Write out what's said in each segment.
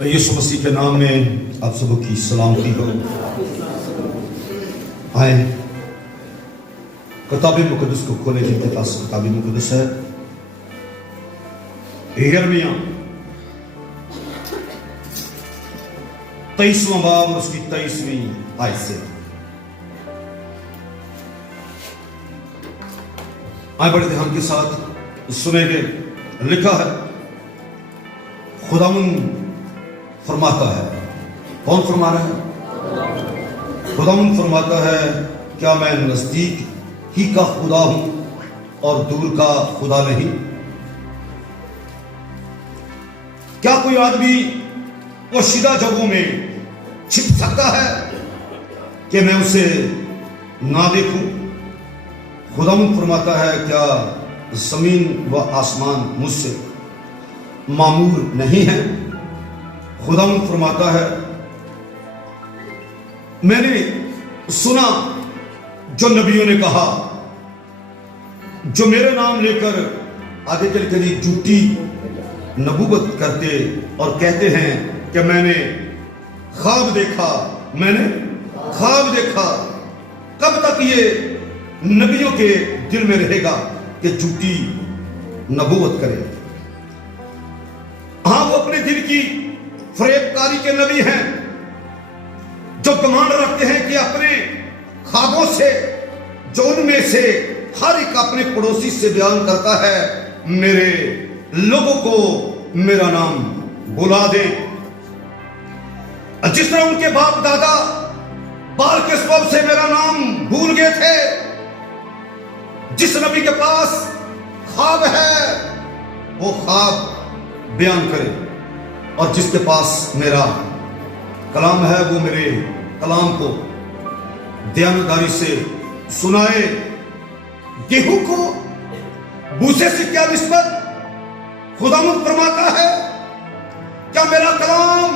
यीशु मसीह के नाम में आप सबों की सलामती हो। आए किताब मुकद्दस को खोले जिनके पास किताब मुकद्दस है। यिर्मयाह 23वां बाब और उसकी 23वीं आयत से आए बड़े ध्यान के साथ सुनेंगे। लिखा है, खुदावंद फरमाता है। कौन फरमा रहा है? खुदावंद फरमाता है, क्या मैं नजदीक ही का खुदा हूं और दूर का खुदा नहीं? क्या कोई आदमी पोशीदा जगहों में छिप सकता है कि मैं उसे ना देखूं? खुदावंद फरमाता है, क्या जमीन व आसमान मुझसे मामूर नहीं है? खुदावंद फरमाता है, मैंने सुना जो नबियों ने कहा, जो मेरे नाम लेकर आगे चल कर झूठी नबूवत करते और कहते हैं कि मैंने ख्वाब देखा, मैंने ख्वाब देखा। कब तक ये नबियों के दिल में रहेगा कि झूठी नबूवत करे? हाँ, वो अपने दिल की फरेबकारी के नबी हैं जो कमांड रखते हैं कि अपने ख्वाबों से, जो उनमें से हर एक अपने पड़ोसी से बयान करता है, मेरे लोगों को मेरा नाम बुला दे। जिस तरह उनके बाप दादा बाल के सबब से मेरा नाम भूल गए थे, जिस नबी के पास ख्वाब है वो ख्वाब बयान करे, और जिसके पास मेरा कलाम है वो मेरे कलाम को दयानतदारी से सुनाए। गेहूं को भूसे से क्या निस्बत? खुदावंद फरमाता है, क्या मेरा कलाम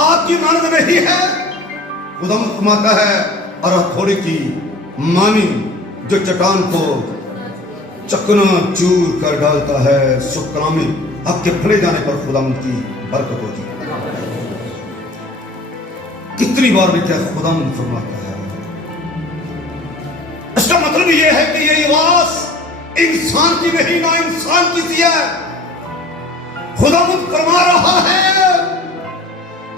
आपकी मानद नहीं है? खुदावंद फरमाता है, और हथौड़े की मानी जो चट्टान को चकना चूर कर डालता है, सो कलामी आपके फले जाने पर खुदावंद की बरकत होती है। कितनी बार भी क्या खुदावंद फरमाता है। इसका मतलब यह है कि ये आवाज इंसान की नहीं, ना इंसान की सी है। खुदावंद फरमा रहा है,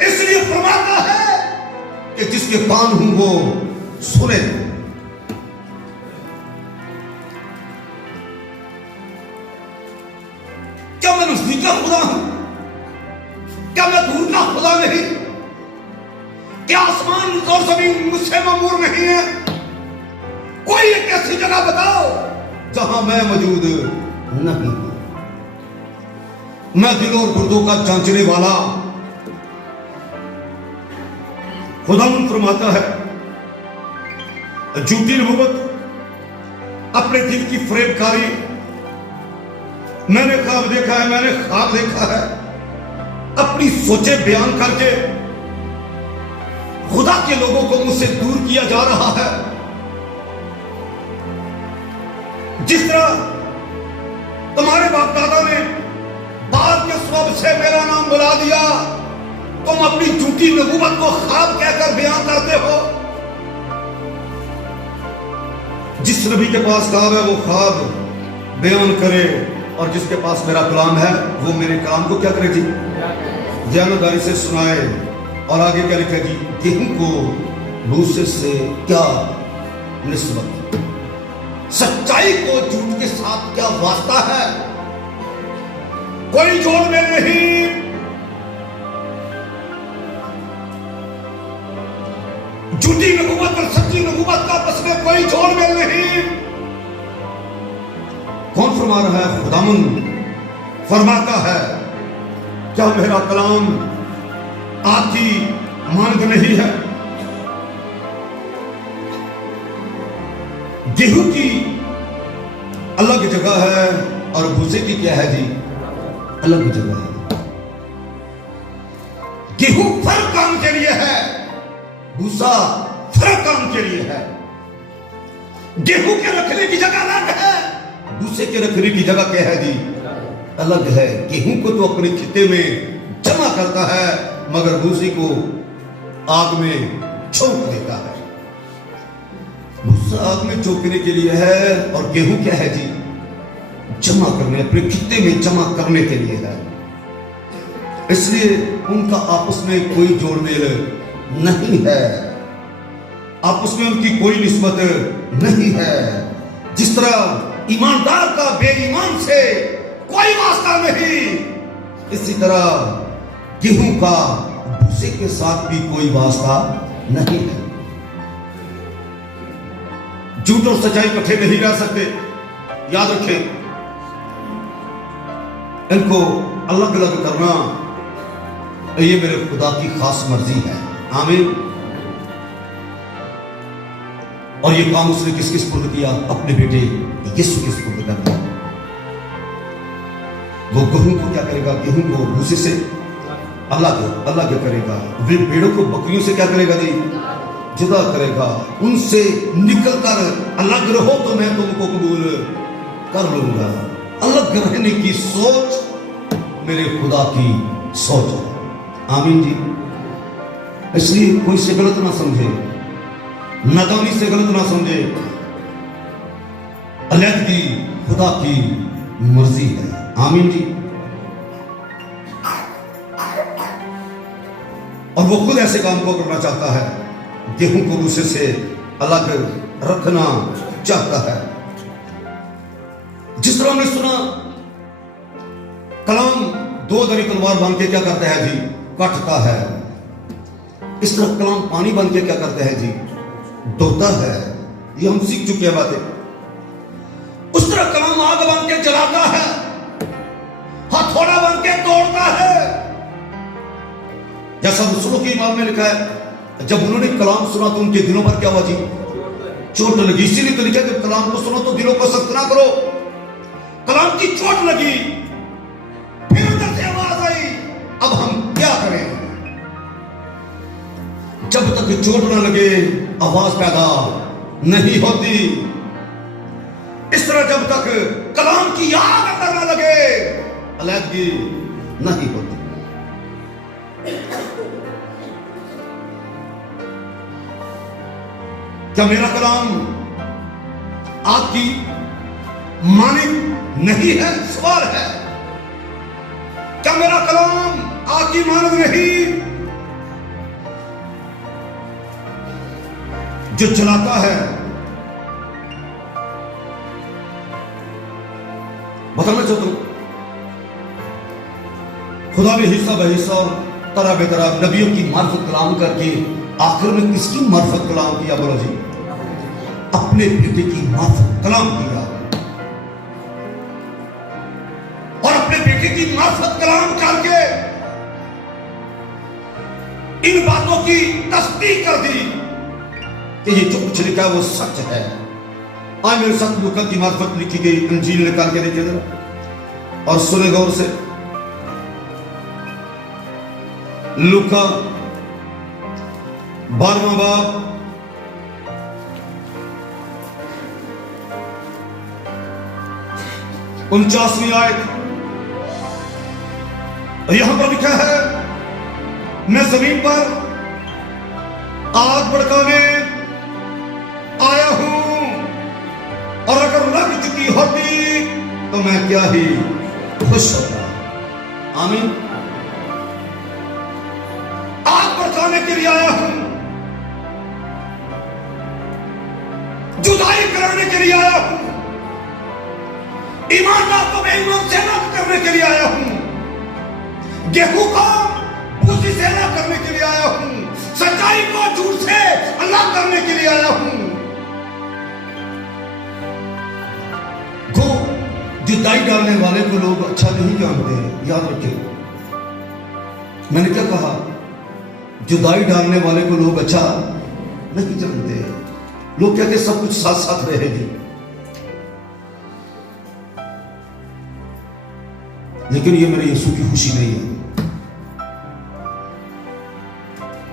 इसलिए फरमाता है कि जिसके कान हूं वो सुने। क्या मैं नजदीक का खुदा हूं? क्या मैं दूर का खुदा नहीं? क्या आसमान और जमीन मुझसे मामूर नहीं है? कोई एक ऐसी जगह बताओ जहां मैं मौजूद नहीं हूं। मैं दिल और गुर्दों का जांचने वाला खुदावंद फरमाता है, झूठी नबूवत, अपने दिल की फरेबकारी, मैंने ख्वाब देखा है, मैंने ख्वाब देखा है, अपनी सोचे बयान करके खुदा के लोगों को मुझसे दूर किया जा रहा है। जिस तरह तुम्हारे बाप दादा ने बाल के सबब से मेरा नाम बुला दिया, तुम अपनी झूठी नबूवत को ख्वाब कहकर बयान करते हो। जिस नबी के पास ख्वाब है वो ख्वाब बयान करे, और जिसके पास मेरा कलाम है वो मेरे कलाम को क्या करे जी? दयानतदारी से सुनाए। और आगे क्या लिखा जी? गेहूं को भूसे से क्या निस्बत? सच्चाई को झूठ के साथ क्या वास्ता है? कोई जोड़ में नहीं। झूठी नबूवत और सच्ची नबूवत का आपस में कोई जोड़ में नहीं। कौन फरमा रहा है? खुदावंद फरमाता है, क्या मेरा कलाम आपकी मानद नहीं है? गेहूं की अलग जगह है और भूसे की क्या है जी? अलग जगह है। गेहूं फर्क काम के लिए है, भूसा फर्क काम के लिए है। गेहूं के रखने की जगह अलग है, भूसे के रखने की जगह क्या है जी? अलग है। गेहूं को तो अपने खिते में जमा करता है, मगर भूसी को आग में झोंक देता है। भूसा आग में झोंकने के लिए है और गेहूं क्या है जी? जमा करने, अपने खित्ते में जमा करने के लिए है। इसलिए उनका आपस में कोई जोड़ मेल नहीं है, आपस में उनकी कोई निस्बत नहीं है। जिस तरह ईमानदार का बेईमान से कोई वास्ता नहीं, इसी तरह गेहूं का भूसे के साथ भी कोई वास्ता नहीं है। झूठ और सच्चाई इकट्ठे नहीं रह सकते, याद रखें। इनको अलग अलग करना ये मेरे खुदा की खास मर्जी है। आमीन। और ये काम उसने किसके सुपुर्द किया? अपने बेटे यीशु के सुपुर्द कर दिया। वो गेहूं को क्या करेगा? गेहूं को भूसे से अलग अलग करेगा। वे भेड़ों को बकरियों से क्या करेगा? जी, जुदा करेगा। उनसे निकलकर अलग रहो तो मैं तुमको कबूल कर लूंगा। अलग रहने की सोच मेरे खुदा की सोच है। आमीन जी। इसलिए कोई से गलत ना समझे, नादानी से गलत ना समझे। अलग खुदा की मर्जी है। आमीन जी। और वो खुद ऐसे काम को करना चाहता है, गेहूं को भूसे से अलग रखना चाहता है। जिस तरह हमने सुना, कलाम दो धरी तलवार बांध के क्या करता है जी? काटता है। इस तरह कलाम पानी बन के क्या करता है जी? धोता है। ये हम सीख चुके हैं बातें। उस तरह कलाम आग बन के जलाता है, हथौड़ा बन के तोड़ता है। जैसा रसूलों की इमाम में लिखा है, जब उन्होंने कलाम सुना तो उनके दिलों पर क्या हुआ जी? चोट लगी। इसीलिए तो लिखा, जब कलाम को सुनो तो दिलों को सख्त ना करो। कलाम की चोट लगी, फिर अंदर से आवाज आई, अब हम क्या करें? जब तक चोट न लगे आवाज पैदा नहीं होती। इस तरह जब तक कलाम की आग अंदर न लगे अलहदगी नहीं होती। क्या मेरा कलाम आपकी मानिक नहीं है? सवाल है। क्या मेरा कलाम आपकी मानिक नहीं? जो चलाता है, बताना चाहता हूं, खुदा ने हिस्सा बहिस्सा और तरह बेतरह नबियों की मार्फत कलाम करके आखिर में किसकी मार्फत कलाम किया? बोलो जी, अपने बेटे की मार्फत कलाम किया। और अपने बेटे की मार्फत कलाम करके इन बातों की तस्दीक कर दी कि ये जो कुछ लिखा है वो सच है। आज मेरे साथ लूका की मार्फत लिखी गई इंजील निकाल के देखे जरा और सुने गौर से। लूका 12वां बाब 49वीं आयत। यहां पर लिखा है, मैं जमीन पर आग भड़काने आया हूं, और अगर लग चुकी होती तो मैं क्या ही खुश होता। आमीन। आग भड़काने के लिए आया हूं, जुदाई कराने के लिए आया हूं, ईमानदार को बेईमान से अलग करने के लिए आया हूं, गेहूं को भूसी से अलग करने के लिए आया हूं, सच्चाई को झूठ से अलग करने के लिए आया हूं। जुदाई डालने वाले को लोग अच्छा नहीं जानते। याद रखें, मैंने क्या कहा? जुदाई डालने वाले को लोग अच्छा नहीं जानते। लोग कहते सब कुछ साथ साथ रहेगी, लेकिन ये मेरे यीशु की खुशी नहीं है।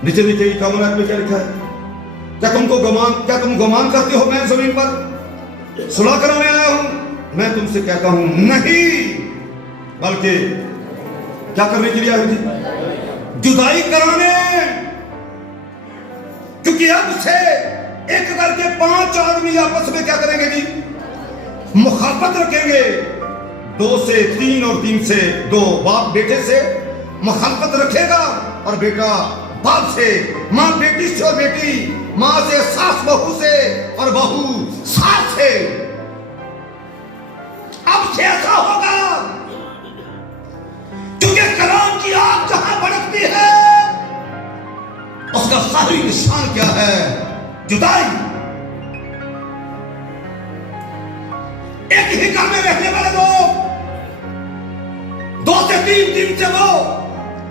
नीचे नीचे कमरा में क्या लिखा है? क्या तुम गुमान करते हो मैं जमीन पर सुलह कराने आया हूं? मैं तुमसे कहता हूं नहीं, बल्कि क्या करने के लिए आए जी? जुदाई कराने। क्योंकि अब से एक करके 5 आदमी आपस में क्या करेंगे जी? मुखाबत रखेंगे। 2 से 3 और 3 से 2, बाप बेटे से मुखाबत रखेगा और बेटा बाप से, माँ बेटी से और बेटी माँ से, सास बहू से और बहू सास से। अब से ऐसा होगा क्योंकि कलाम की आग जहां भड़कती है उसका सारी निशान क्या है? जुदाई। एक ही घर में रहने वाले लोग 2 से 3 दिन से वो,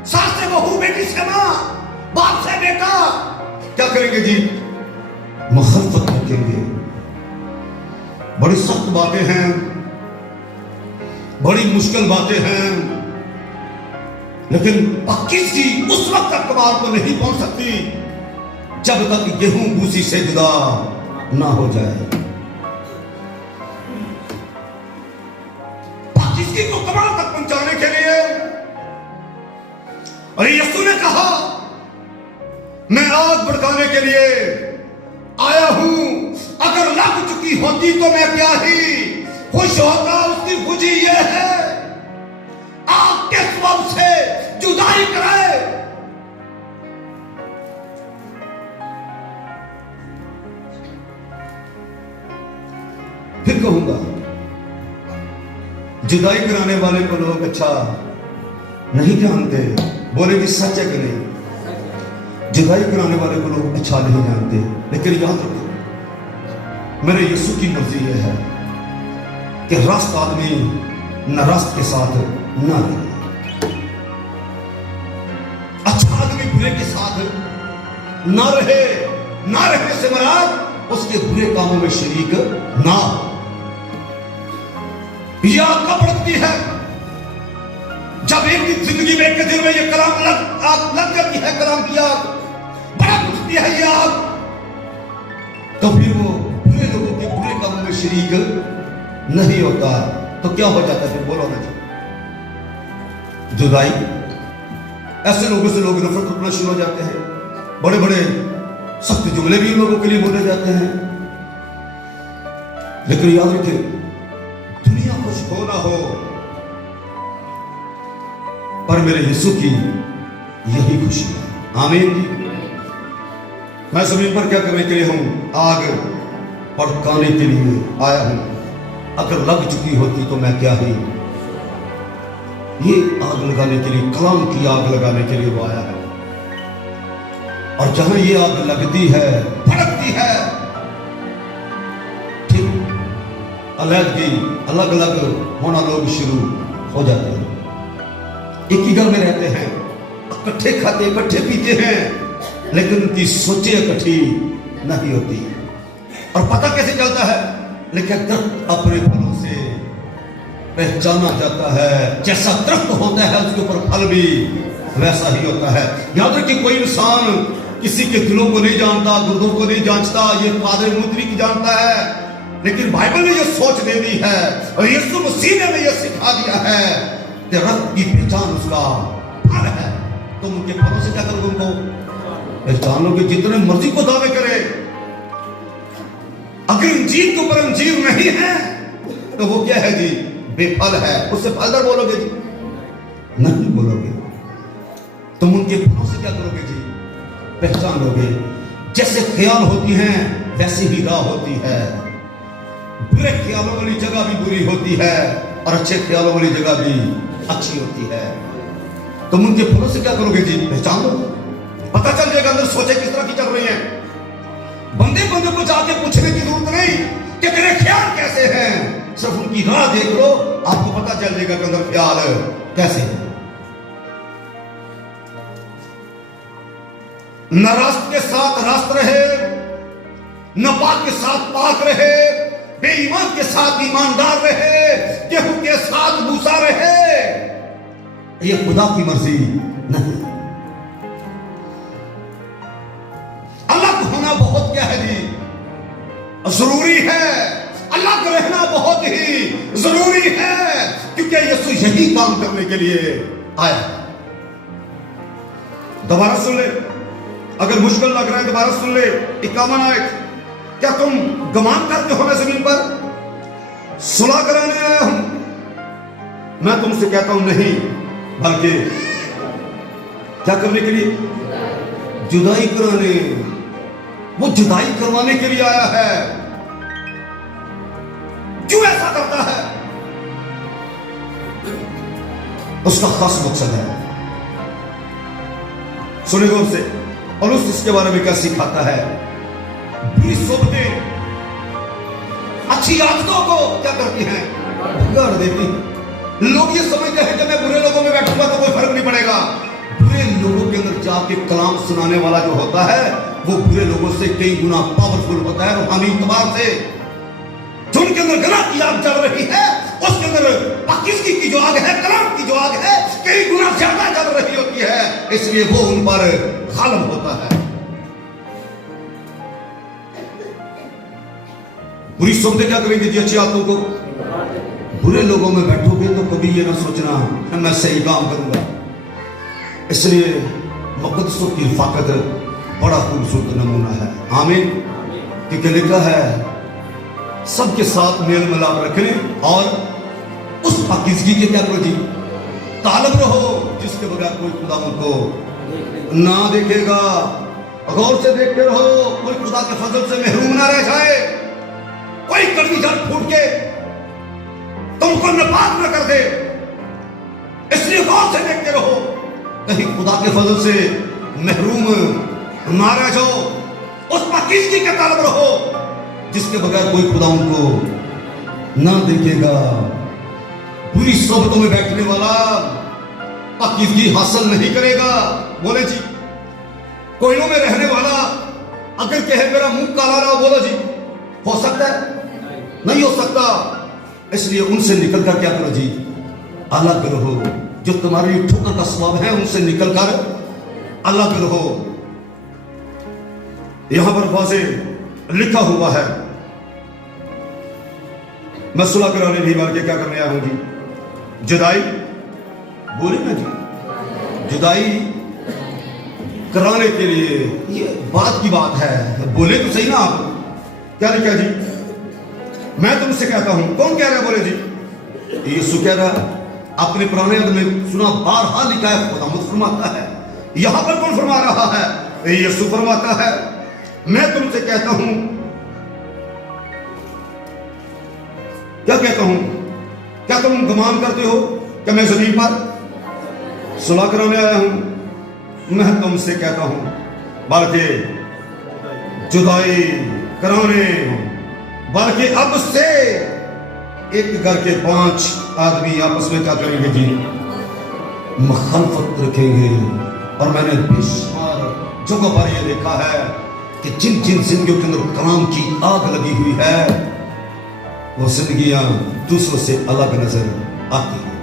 सास से बहू, बेटी से मां, बाप से बेटा क्या करेंगे जी? मुखालफत रखेंगे। बड़ी सख्त बातें हैं, बड़ी मुश्किल बातें हैं, लेकिन पक्की सी उस वक्त तक कबार को नहीं पहुंच सकती जब तक गेहूं भूसी से जुदा ना हो जाए। पक्की को कबार तक पहुंचाने के लिए और यीशु ने कहा मैं आग भड़काने के लिए आया हूं। अगर लग चुकी होती तो मैं क्या ही खुश होता। उसकी खुशी यह है आग के सबब से जुदाई कराए। फिर कहूंगा जुदाई कराने वाले को लोग अच्छा नहीं जानते। बोले कि सच है कि नहीं? जुदाई कराने वाले को लोग अच्छा नहीं जानते, लेकिन याद रखो मेरे यीशु की मर्जी यह है कि रास्त आदमी नारास्त के साथ ना रहे, अच्छा आदमी बुरे के साथ ना रहे। ना रहने से मराद उसके बुरे कामों में शरीक ना। यह आग कब भड़कती है? जब एक दिन जिंदगी में एक दिन में ये कलाम लग जाती है, कलाम की आग भड़क उठती है ये आग, तो फिर वो बुरे लोगों के बुरे कामों में शरीक नहीं होता। तो क्या हो जाता है फिर? बोलो ना जी। जुदाई। ऐसे लोगों से लोग नफरत करना शुरू हो जाते हैं। बड़े बड़े सख्त जुमले भी लोगों के लिए बोले जाते हैं। लेकिन याद रखिए दुनिया खुश हो ना हो, पर मेरे यीशु की यही खुशी है। आमीन जी। मैं जमीन पर क्या करने के लिए हूं? आग भड़काने के लिए आया हूं। अगर लग चुकी होती तो मैं क्या ही। ये आग लगाने के लिए, कलाम की आग लगाने के लिए वो आया है। और जहां ये आग लगती है, भड़कती है, ठीक अलग अलग होना लोग शुरू हो जाते हैं। एक ही घर में रहते हैं, इकट्ठे खाते, इकट्ठे पीते हैं, लेकिन उनकी सोचें इकट्ठी नहीं होती। और पता कैसे चलता है? लेकिन दरख्त अपने फलों से पहचाना जाता है। जैसा दरख्त होता है उसके ऊपर फल भी वैसा ही होता है। याद रखिए कोई इंसान किसी के दिलों को नहीं जानता, गुर्दों को नहीं जानता, ये पादरी मुद्री की जानता है, लेकिन बाइबल ने ये सोच दे दी है और यीशु मसीह ने ये सिखा दिया है कि रक्त की पहचान उसका फल है। तुम उनके फलों से क्या करोगे? उनको पहचान लोगे। जितने मर्जी को दावे करे, अगर अंजीर के ऊपर अंजीर नहीं है तो वो क्या है जी? बेफल है। उससे फलदार बोलोगे जी? नहीं बोलोगे। तुम उनके फलों से क्या करोगे जी? पहचान लोगे। जैसे ख्याल होती हैं वैसे ही राह होती है। बुरे ख्यालों वाली जगह भी बुरी होती है और अच्छे ख्यालों वाली जगह भी अच्छी होती है। तुम उनके फलों से क्या करोगे जी? पहचान लो। पता चल जाएगा अंदर सोचे किस तरह की चल रही हैं। बंदे को जाके पूछने की जरूरत नहीं कि तेरे ख्याल कैसे हैं, सिर्फ उनकी राह देख लो, आपको पता चल जाएगा कि अंदर ख्याल कैसे है। न रास्त के साथ रास्त रहे, न पाक के साथ पाक रहे, बेईमान के साथ ईमानदार रहे, गेहूं के साथ भूसा रहे। ये खुदा की मर्जी नहीं। अलग होना बहुत क्या है जी? जरूरी है। अलग रहना बहुत ही जरूरी है, क्योंकि यीशु यही काम करने के लिए आया। दोबारा सुन ले, अगर मुश्किल लग रहा है दोबारा सुन ले। 51 आयत, क्या तुम गमान करते हो मैं जमीन पर सुलह कराने आया हूं? मैं तुमसे कहता हूं नहीं, बल्कि क्या करने के लिए? जुदाई कराने। वो जुदाई करवाने के लिए आया है। क्यों ऐसा करता है? उसका खास मकसद है। सुने गौर से। और इसके बारे में क्या सिखाता है? बुरी सोबतें अच्छी आदतों को क्या करती हैं? बिगाड़ देती। लोग ये समझते हैं कि मैं बुरे लोगों में बैठूंगा तो कोई फर्क नहीं पड़ेगा। बुरे लोगों के अंदर जाके कलाम सुनाने वाला जो होता है वो बुरे लोगों से कई गुना पावरफुल होता है रूहानी इत्मीनान से। जो उनके अंदर गलत की आग जल रही है, उसके अंदर पाकिस्तान की जो आग है, कलाम की जो आग है, कई गुना ज्यादा जल रही होती है। इसलिए वो उन पर गालिब होता है। बुरी सोचते क्या करेंगे जी? अच्छी आदतों को। बुरे लोगों में बैठोगे तो कभी ये ना सोचना मैं सही काम करूंगा। इसलिए मुक़द्दसों की रफ़ाक़त बड़ा खूबसूरत नमूना है। आमीन। क्योंकि लिखा है सबके साथ मेल मिलाप रखने और उस पाकीज़गी के क्या करो जी? तालब रहो जिसके बगैर कोई खुदा उनको ना देखेगा। गौर से देखते रहो, कोई खुदा के फजल से महरूम ना रह जाए। कोई कड़वी जल फूट के तुमको नापाक न कर दे। इसलिए गौर से देखते रहो, कहीं खुदा के फजल से महरूम ना रह जाओ। उस पाकीज़गी के तालब रहो जिसके बगैर कोई खुदा उनको ना देखेगा। बुरी सोबतों में बैठने वाला पाकीज़गी हासिल नहीं करेगा। बोले जी। कोयलों में रहने वाला अगर कहे मेरा मुंह काला रहा, बोलो जी, हो सकता है? नहीं हो सकता। इसलिए उनसे निकल कर क्या करो जी? अलग रहो। जो तुम्हारी ठोकर का स्वभाव है उनसे निकल कर अलग रहो। यहां पर वाज़े लिखा हुआ है मैं सुलह कराने नहीं बल्कि क्या करने आया हूं जी? जुदाई। बोले ना जी, जुदाई कराने के लिए। ये बात की बात है। बोले तो सही ना आप। क्या लिखा जी? मैं तुमसे कहता हूं। कौन कह रहा है? बोले जी यीशु कह रहा है। अपने पुराने अंग में सुना बारहा लिखा है, खुदा फरमाता है। यहां पर कौन फरमा रहा है? यीशु फरमाता है मैं तुमसे कहता हूं। क्या कहता हूं? क्या तुम गुमान करते हो कि मैं जमीन पर सुलह कराने आया हूं? मैं तुमसे कहता हूं बल्कि जुदाई कराने। बल्कि अब से एक घर के 5 आदमी आपस में क्या करेंगे जी? मुखालफत रखेंगे। और मैंने बेशुमार जगह पर यह देखा है कि जिन जिन जिंदगियों के अंदर कलाम की आग लगी हुई है वो जिंदगियां दूसरों से अलग नजर आती हैं।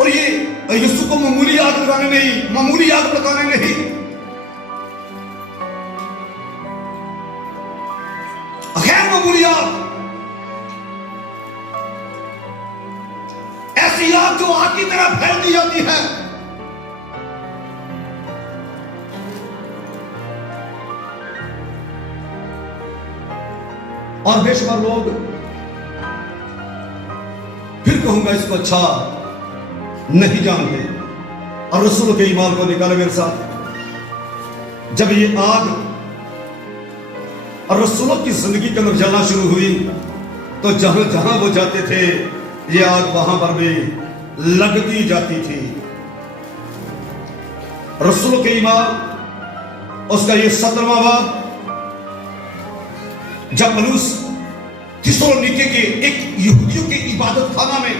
और ये यीशु को मामूली आग लगाने नहीं, मामूली आग लगाने नहीं, गैर मामूली आग, ऐसी आग जो आग की तरह फैल दी जाती है। और बेशुमार लोग, फिर कहूंगा इसको अच्छा नहीं जानते और रसूलों के ईमान को निकाले मेरे साथ। जब ये आग और रसूलों की जिंदगी के अंदर जलना शुरू हुई तो जहां जहां वो जाते थे ये आग वहां पर भी लगती जाती थी। रसूलों के ईमान उसका ये 17वां बाब, जब पौलुस थिस्सलुनीके के एक यहूदियों के इबादत खाना में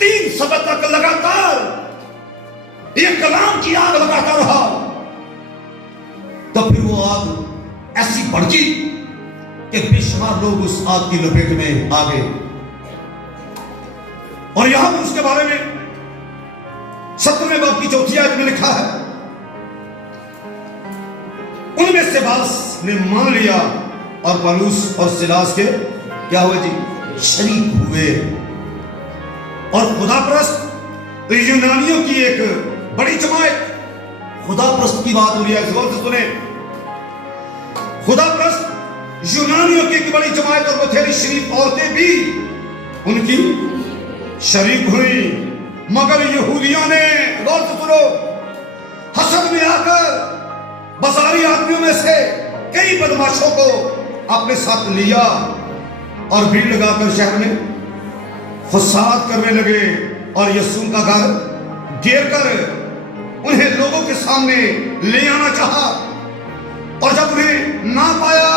3 सप्ताह तक लगातार ये कलाम की आग लगाता रहा, तब फिर वो आग ऐसी भड़की कि बेशुमार लोग उस आग की लपेट में आ गए। और यहां पर उसके बारे में 17वें बाब की 4थी आयत में लिखा है, उनमें से बास ने मान लिया और पौलुस और सिलास के क्या हुए जी? शरीक हुए। और खुदाप्रस्त यूनानियों की एक बड़ी जमात, खुदाप्रस्त की बात हो रही है, इस गौर से सुने। खुदाप्रस्त यूनानियों की एक बड़ी जमात और बथेरी शरीफ औरतें भी उनकी शरीक हुई। मगर यहूदियों ने, गौर से सुनो, हसद में आकर बाजारी आदमियों में से कई बदमाशों को अपने साथ लिया और भीड़ लगाकर शहर में फसाद करने लगे और यसून का घर घेर कर उन्हें लोगों के सामने ले आना चाहा। और जब उन्हें ना पाया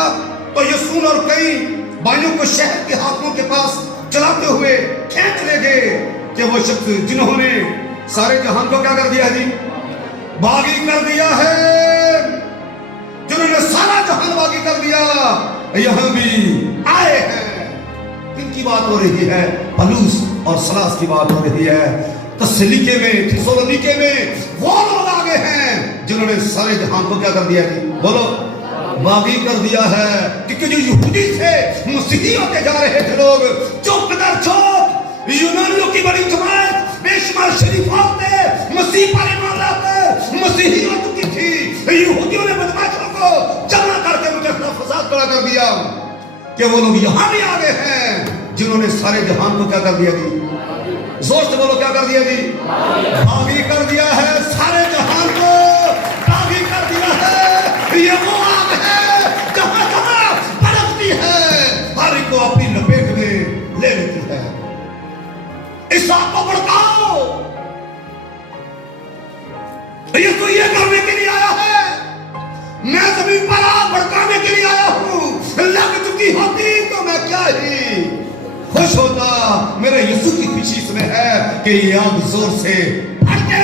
तो यसून और कई भाइयों को शहर के हाकिमों के पास चलाते हुए खींच ले गए कि वो शख्स जिन्होंने सारे जहान को क्या कर दिया जी, बागी कर दिया है, जिन्होंने सारा जहान बागी कर दिया, यहां भी आए हैं। किनकी बात हो रही है? पलूस और सलास की बात हो रही है। तसलीके में, थिस्सलुनीके में वो लोग आ गए हैं जिन्होंने सारे जहान को क्या कर दिया जी, बोलो, बागी कर दिया है। क्योंकि जो यहूदी थे मसीही होते जा रहे थे लोग, चौक दर चौक यूनानियों की बड़ी जमात बेशुमार शरीफ औरतें मसीह पर ईमान लाकर मसीही हो चुकी थी। यहूदियों ने बदमाशों को जमा करके उनके खिलाफ फसाद खड़ा कर दिया कि वो लोग यहां भी आ गए हैं जिन्होंने सारे जहान को क्या कर दिया जी, जोर से बोलो, क्या कर दिया जी, बागी कर दिया है। सारे जहान को बागी कर दिया है। ये वो आग है जहां जहां भड़कती है, हर एक को अपनी लपेट में ले लेती है। इस आग को भड़काओ। ये तो ये करने के लिए आया है। मैं जमीन पर आग भड़काने के लिए आया हूं। लग चुकी होती तो मैं क्या ही खुश होता। मेरे यीशु की खुशी इसमें है कि ये आग जोर से भड़के।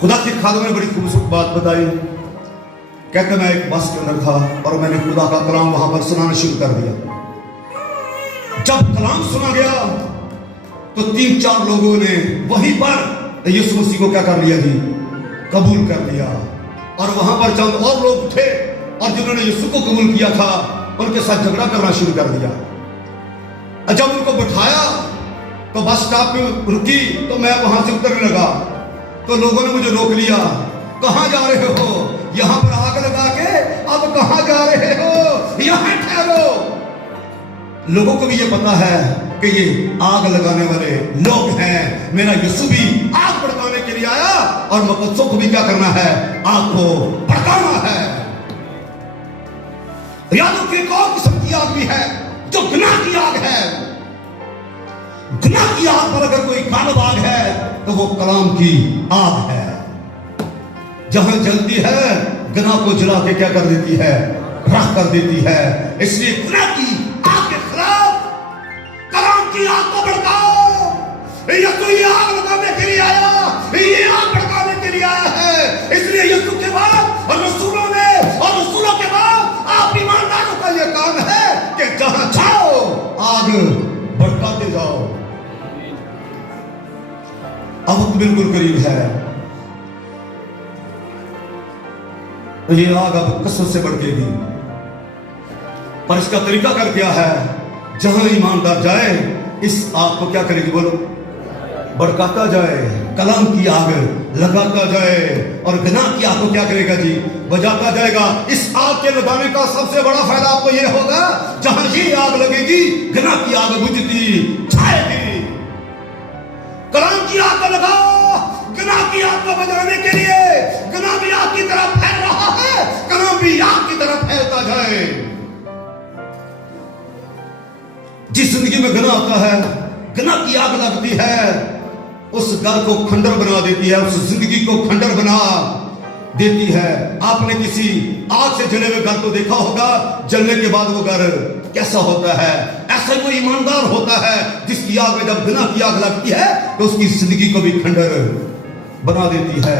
खुदा के खादम ने बड़ी खूबसूरत बात बताई। कहते मैं एक बस के अंदर था और मैंने खुदा का कलाम वहां पर सुनाना शुरू कर दिया। जब कलाम सुना गया तो 3-4 लोगों ने वहीं पर यीशु मसीह को क्या कर लिया जी, कबूल कर लिया। और वहां पर चंद और लोग थे और जिन्होंने यीशु को कबूल किया था उनके साथ झगड़ा करना शुरू कर दिया। जब उनको बिठाया तो बस स्टॉप पे रुकी तो मैं वहां से उतरने लगा तो लोगों ने मुझे रोक लिया। कहां जा रहे हो? यहां पर आग लगा के अब कहां जा रहे हो? यहां ठहरो। लोगों को भी ये पता है कि ये आग लगाने वाले लोग हैं। मेरा यीशु भी आग भड़काने के लिए आया और मुकद्दसों को भी क्या करना है, आग को भड़काना है। यादों की एक और किस्म की आग भी है जो गुनाह की आग है। गुनाह की आग पर अगर कोई गालब आग है तो वो कलाम की आग है। जहां जलती है गुनाह को जला के क्या कर देती है, राख कर देती है। इसलिए गुनाह की आग के खिलाफ कलाम की आग को भड़काओ। यीशु तो ये आग लगाने के लिए आया, ये आग भड़काने के लिए आया है। इसलिए यीशु के बाद और रसूलों ने और रसूलों के बाद आप ईमानदारों का ये काम है कि जहां जाओ आग भड़काते जाओ। अब वक्त बिल्कुल करीब है। ये आग अब कसरत से भड़केगी, पर इसका तरीका कर क्या है? जहां ईमानदार जाए इस आग को क्या करेगी, बोलो, भड़काता जाए, कलाम की आग लगाता जाए और गुनाह की आग को क्या करेगा जी, बजाता जाएगा। इस आग के लगाने का सबसे बड़ा फायदा आपको यह होगा, जहां ये आग लगेगी गुनाह की आग बुझती जाएगी। कलाम की आग को लगाओ गुनाह की आग को बजाने के लिए। गुनाह भी आग की तरफ फैल रहा है, कलाम भी आग की तरफ फैलता जाए। जिस जिंदगी में गुनाह आता है, गुनाह की आग लगती है, उस घर को खंडर बना देती है, उस जिंदगी को खंडर बना देती है। आपने किसी आग से जले हुए घर को देखा होगा, जलने के बाद वो घर कैसा होता है। ऐसा कोई ईमानदार होता है जिसकी आग में जब गुनाह की आग लगती है तो उसकी जिंदगी को भी खंडर बना देती है।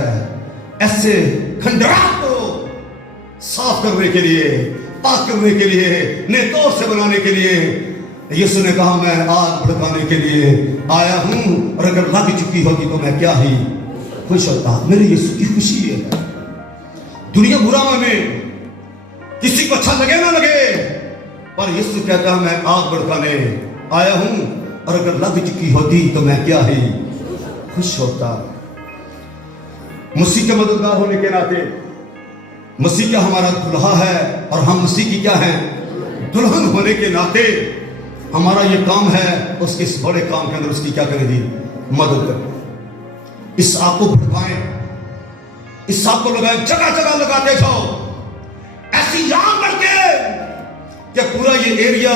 ऐसे खंडरात को साफ करने के लिए, पाक करने के लिए, नेतोर से बनाने के लिए यीशु ने कहा मैं आग भड़काने के लिए आया हूं। और अगर लग चुकी होगी तो मैं क्या ही खुश होता। मेरे यीशु की खुशी है। दुनिया बुरा माने, किसी को अच्छा लगे ना लगे, पर यीशु कहता है मैं आग भड़काने आया हूं, और अगर लग चुकी होती तो मैं क्या ही खुश होता। मसीह के मददगार होने के नाते मसीह क्या हमारा दुल्हा है, और हम मसीह की क्या है, दुल्हन होने के नाते हमारा ये काम है उसके इस बड़े काम के अंदर उसकी क्या करें जी, मदद करें। इस आग को भड़काएं, इस आग को लगाएं, जगह जगह लगाते जाओ, ऐसी आग करके कि पूरा ये एरिया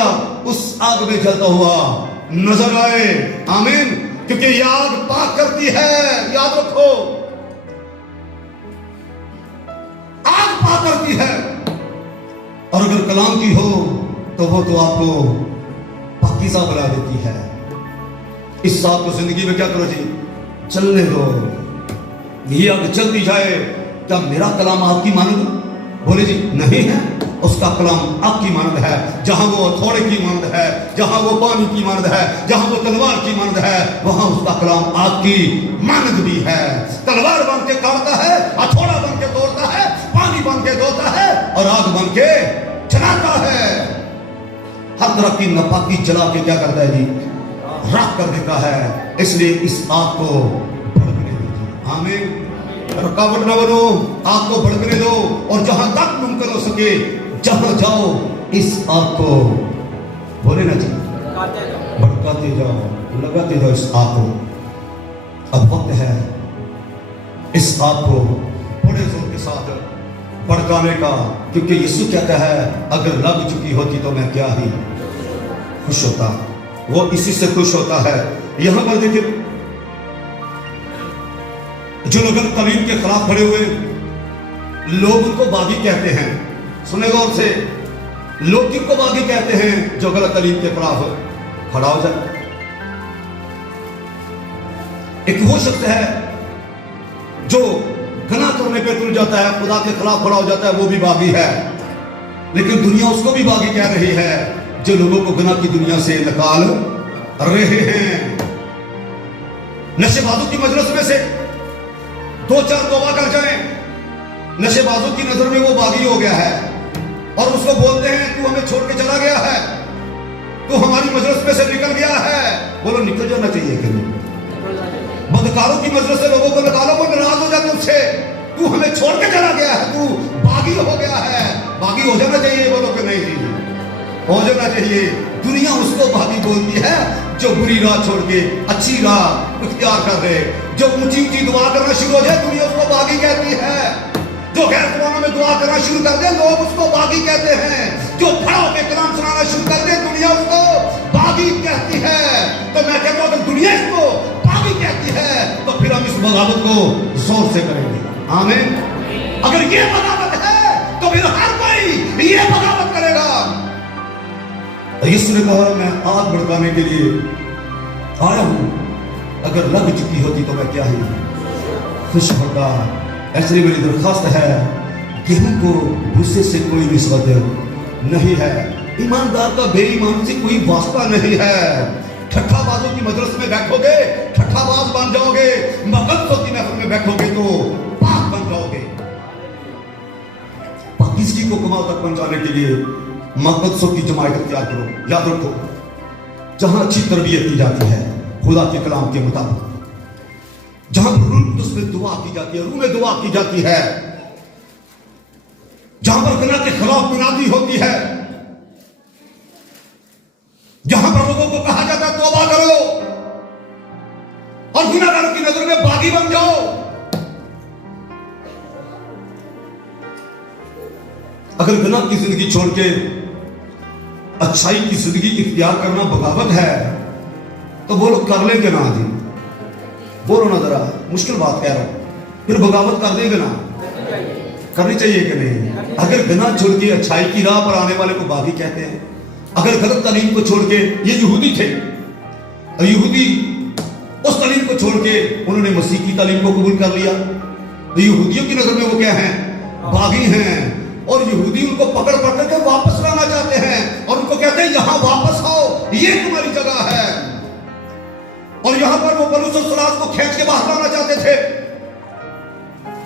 उस आग में जलता हुआ नजर आए। आमीन। क्योंकि ये आग पाक करती है, याद रखो, आग पाक करती है। और अगर कलाम की हो तो वो तो आपको पाकीज़ा बना देती है। इस आग को जिंदगी में क्या करो जी, चलने दो, ये आग चलती जाए। क्या मेरा कलाम आपकी मानद, बोले जी नहीं है, उसका कलाम आपकी मानद है। जहां वो हथौड़े की मानद है, जहां वो पानी की मानद है, जहां वो तलवार की मानद है, वहां उसका कलाम आपकी मानद भी है। तलवार बन के काटता है, हथौड़ा बन के तोड़ता है, पानी बन के धोता है, और आग बन के जलाता है। हर तरह की नापाकी जला के क्या करता है जी, राख कर देता है। इसलिए इस आग को भड़कने दीजिए। आमीन। रुकावट न बनो, आग को भड़कने दो, और जहां तक मुमकिन हो सके जहां जाओ इस आग को, बोले ना जी, भड़काते जाओ, लगाते जाओ इस आग को। अब वक्त है इस आग को बड़े जोर के साथ भड़काने का, क्योंकि यीशु कहता है अगर लग चुकी होती तो मैं क्या ही खुश होता। वो इसी से खुश होता है। यहां पर देखिए, जो लोग तलीम के खिलाफ खड़े हुए लोग उनको बागी कहते हैं। सुने गौर से, लोग किनको बागी कहते हैं, जो गलत तलीम के खिलाफ खड़ा हो जाए। एक वो शख्स है जो गुनाह करने पे तुल जाता है, खुदा के खिलाफ खड़ा हो जाता है, वो भी बागी है। लेकिन दुनिया उसको भी बागी कह रही है, जो लोगों को गुनाह की दुनिया से निकाल रहे हैं। नशेबाजों की मजलिस में से दो चार तौबा कर जाएं, नशेबाजों की नजर में वो बागी हो गया है, और उसको बोलते हैं तू हमें छोड़ के चला गया है, तू हमारी मजलिस में से निकल गया है। बोलो निकल जाना चाहिए कि नहीं? बदकारों की मजलिस से लोगों को निकालो, वो नाराज हो जाते उससे, तू हमें छोड़ के चला गया है, तू बागी हो गया है। बागी हो जाना चाहिए, बोलो कि नहीं जी, हो जाना चाहिए। दुनिया उसको बागी बोलती है जो बुरी राह छोड़ के अच्छी राह इख्तियार कर रहे, जो ऊंची ऊंची दुआ करना शुरू हो जाए, दुनिया उसको बागी कहती है। जो गैर कुरान में दुआ करना शुरू कर दे, लोग उसको बागी कहते हैं। जो खड़ा होकर कलाम सुनाना शुरू कर दे, दुनिया उसको बागी कहती है। तो मैं कहता हूं अगर दुनिया इसको बागी कहती है तो फिर हम इस बगावत को जोर से करेंगे। आमीन। अगर ये बगावत है तो फिर हर कोई ये बगावत करेगा। यीशु ने कहा मैं आग भड़काने के लिए आया हूं, अगर लग चुकी होती तो मैं क्या ही खुश होता। ऐसे मेरी दरखास्त है, गेहूं को भूसे से कोई निस्बत नहीं है, ईमानदार का बेईमान से कोई वास्ता नहीं है। ठट्ठाबाजों की मजलिस में बैठोगे ठट्ठाबाज बन जाओगे, मकसदों की महफिल में बैठोगे तो पाक बन जाओगे। पाकिज़गी को कमाल तक पहुंचाने के लिए मकसदों की जमात तैयार करो। याद रखो, जहां अच्छी तरबियत की जाती है खुदा के कलाम के मुताबिक, जहां रूह में दुआ की जाती है, रूह में दुआ की जाती है, जहां पर गुनाह के खिलाफ मुनादी होती है, जहां पर लोगों को कहा जाता है तौबा करो और गुनाहगारों की नजर में बागी बन जाओ। अगर गुनाह की जिंदगी छोड़ के अच्छाई की जिंदगी इख्तियार करना बगावत है तो बोलो कर लेंगे ना जी, बोलो ना, जरा मुश्किल बात कह रहा हूं, फिर बगावत कर देंगे ना, करनी चाहिए कि नहीं? अगर गुनाह छोड़ के अच्छाई की राह पर आने वाले को बागी कहते हैं। अगर गलत तालीम को छोड़ के, ये यहूदी थे, और यहूदी उस तालीम को छोड़ के उन्होंने मसीह की तालीम को कबूल कर लिया, तो यहूदियों की नजर में वो क्या है? बागी हैं। और यहूदी उनको पकड़ पकड़ के वापस लाना चाहते हैं और उनको कहते हैं यहां वापस आओ, ये तुम्हारी जगह है। और यहां पर वो पौलुस और सीलास को खींच के बाहर लाना चाहते थे।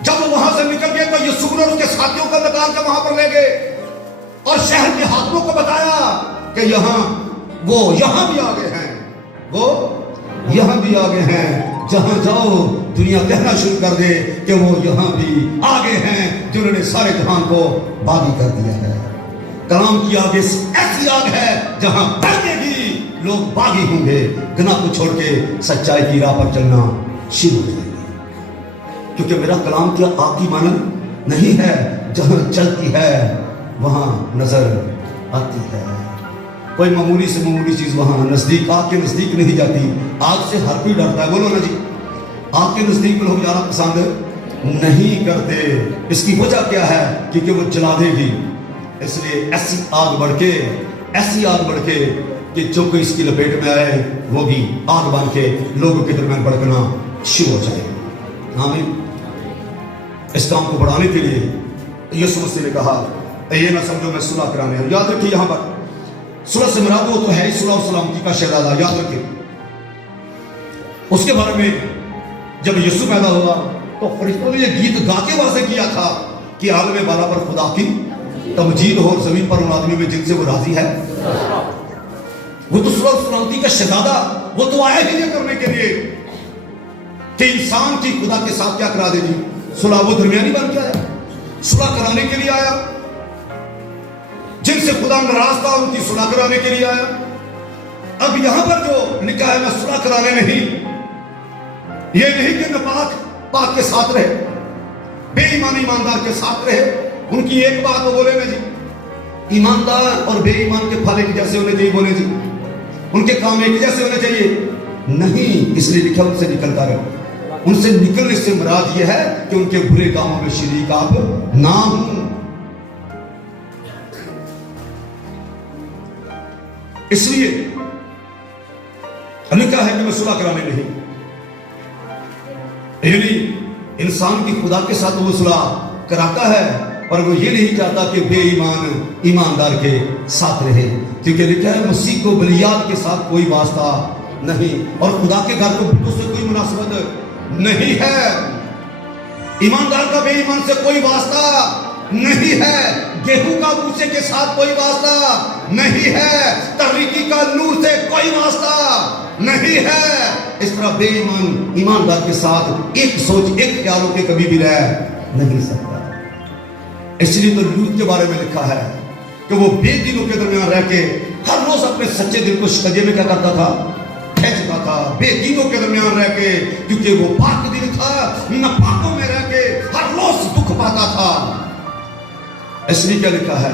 जब वो वहां से निकल गए तो यीशु और उसके साथियों को निकाल के वहां पर ले गए और शहर के हाकिमों को बताया कि वो यहां भी आ गए हैं, वो यहां भी आ गए हैं। जहां जाओ दुनिया कहना शुरू कर दे कि वो यहां भी आ गए हैं, जिन्होंने सारे जहां को बागी कर दिया है। कलाम की आग ऐसी आग है जहां बढ़ेगी, लोग बागी होंगे, गुनाह को छोड़ के सच्चाई की राह पर चलना शुरू हो जाएंगे। क्योंकि मेरा कलाम क्या आग की मानद नहीं है, जहां चलती है वहां नजर आती है। कोई मामूली से मामूली चीज वहां नजदीक, आग के नजदीक नहीं जाती। आग से हर कोई डरता है, बोलो ना जी। आग के नजदीक लोग जाना पसंद नहीं करते। इसकी वजह क्या है? क्योंकि वो जला देगी। इसलिए ऐसी आग बढ़ के कि जो कोई इसकी लपेट में आए वो भी आग बन के लोगों के दरमियान भड़कना शुरू हो जाए। आमीन। इस काम को बढ़ाने के लिए यीशु मसीह ने कहा, ये ना समझो मैं सुलह कराने आया। याद रखिए, यहां पर सुलह से मुराद वो तो है सुलह और सलामती का शहजादा। याद रखिए, उसके बारे में जब यीशु पैदा हुआ तो फरिश्तों ने ये गीत गा के वाज़े किया था कि आलम बाला पर खुदा की तमजीद हो, जमीन पर उन आदमी में जिनसे वो राजी है। वो तो सुलह और सलामती का शहजादा, वो तो आया ही ये करने के लिए कि इंसान की खुदा के साथ क्या करा देगी सुलह। वो दरमियानी बन के आया, सुलह कराने के लिए आया। जिनसे खुदा नाराज था उनकी सुलह कराने के लिए आया। अब यहां पर जो लिखा है, मैं सुलह कराने नहीं, ये नहीं कि नापाक पाक के साथ रहे, बेईमान ईमानदार के साथ रहे। उनकी एक बात वो बोले ना जी, ईमानदार और बेईमान के फल एक जैसे होने चाहिए, बोले जी उनके काम एक जैसे होने चाहिए नहीं। इसलिए लिखा उनसे निकलता रहे। उनसे निकलने से मुराद यह है कि उनके बुरे कामों में शरीक आप ना हो। इसलिए लिखा है कि मैं सुलह कराने नहीं, यानी इंसान की खुदा के साथ वो सुलह कराता है, पर वो ये नहीं चाहता कि बेईमान ईमानदार के साथ रहे। क्योंकि लिखा है मसीह को बलियाद के साथ कोई वास्ता नहीं, और खुदा के घर को बिल्कुल से कोई मुनासिबत नहीं है। ईमानदार का बेईमान से कोई वास्ता नहीं है। गेहूं का भूसे के साथ कोई वास्ता नहीं है। तहरीकी का नूर से कोई वास्ता नहीं है। इस तरह बेईमान ईमानदार के साथ एक सोच एक ख्यालों के कभी भी रह नहीं सकता। इसलिए तो लूत के बारे में लिखा है कि वो बेदीनों के दरमियान रह के हर रोज अपने सच्चे दिल को शिकंजे में क्या करता था, खींचता था, बेदीनों के दरमियान रह के। क्योंकि वो पाक दिल था, नापाकों में रह के हर रोज दुख पाता था। इसलिए क्या लिखा है,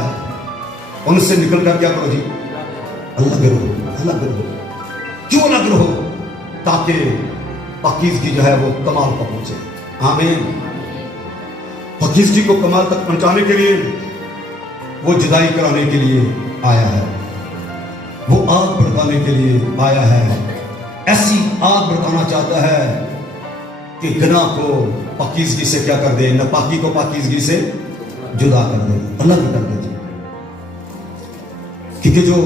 उनसे निकल कर क्या करो जी, अलग रहो। क्यों अलग रहो? ताकि पाकीज़गी जो है वो कमाल पर पहुंचे। आमीन। पाकीज़गी को कमाल तक पहुंचाने के लिए वो जुदाई कराने के लिए आया है, वो आग भड़काने के लिए आया है। ऐसी आग भड़काना चाहता है कि गुनाह को पाकीज़गी से क्या कर दे, नापाकी को पाकीज़गी से जुदा कर दे, अलग कर दे। क्योंकि जो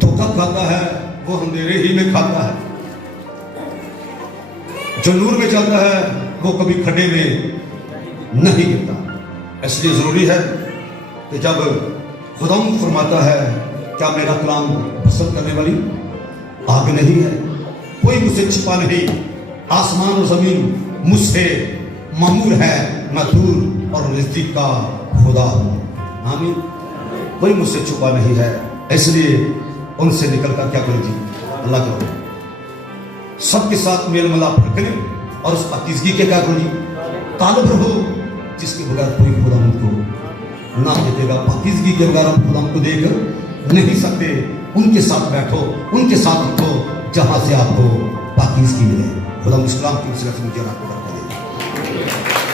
धोखा खाता है वो अंधेरे ही में खाता है, जो नूर में चलता है वो कभी खड्डे में नहीं गिरता। इसलिए जरूरी है कि जब खुदा फरमाता है, क्या मेरा कलाम पसंद करने वाली आग नहीं है, कोई मुझसे छिपा नहीं, आसमान और जमीन मुझसे मामूर है, मैं दूर और नजदीक का खुदा हूं। आमीन। कोई मुझसे छुपा नहीं है। इसलिए उनसे निकलकर क्या करो जी, अल्लाह करो, सबके साथ मेल मिलाप रखें और उस पाकीज़गी के क्या करो जी, ताल्लुक रहो, जिसके बगैर कोई खुदा हमको ना देखेगा। पाकीज़गी के बगैर हम खुदा हमको देख नहीं सकते। उनके साथ बैठो, उनके साथ उठो, जहां से आपको पाकीज़गी मिले। खुदा मुस्कुराम की मुझे आपको बरकत दे।